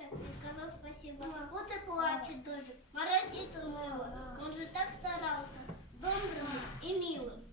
это и сказал спасибо. Вот и плачет тоже, моросит уныло. Он же так старался, добрым и милым.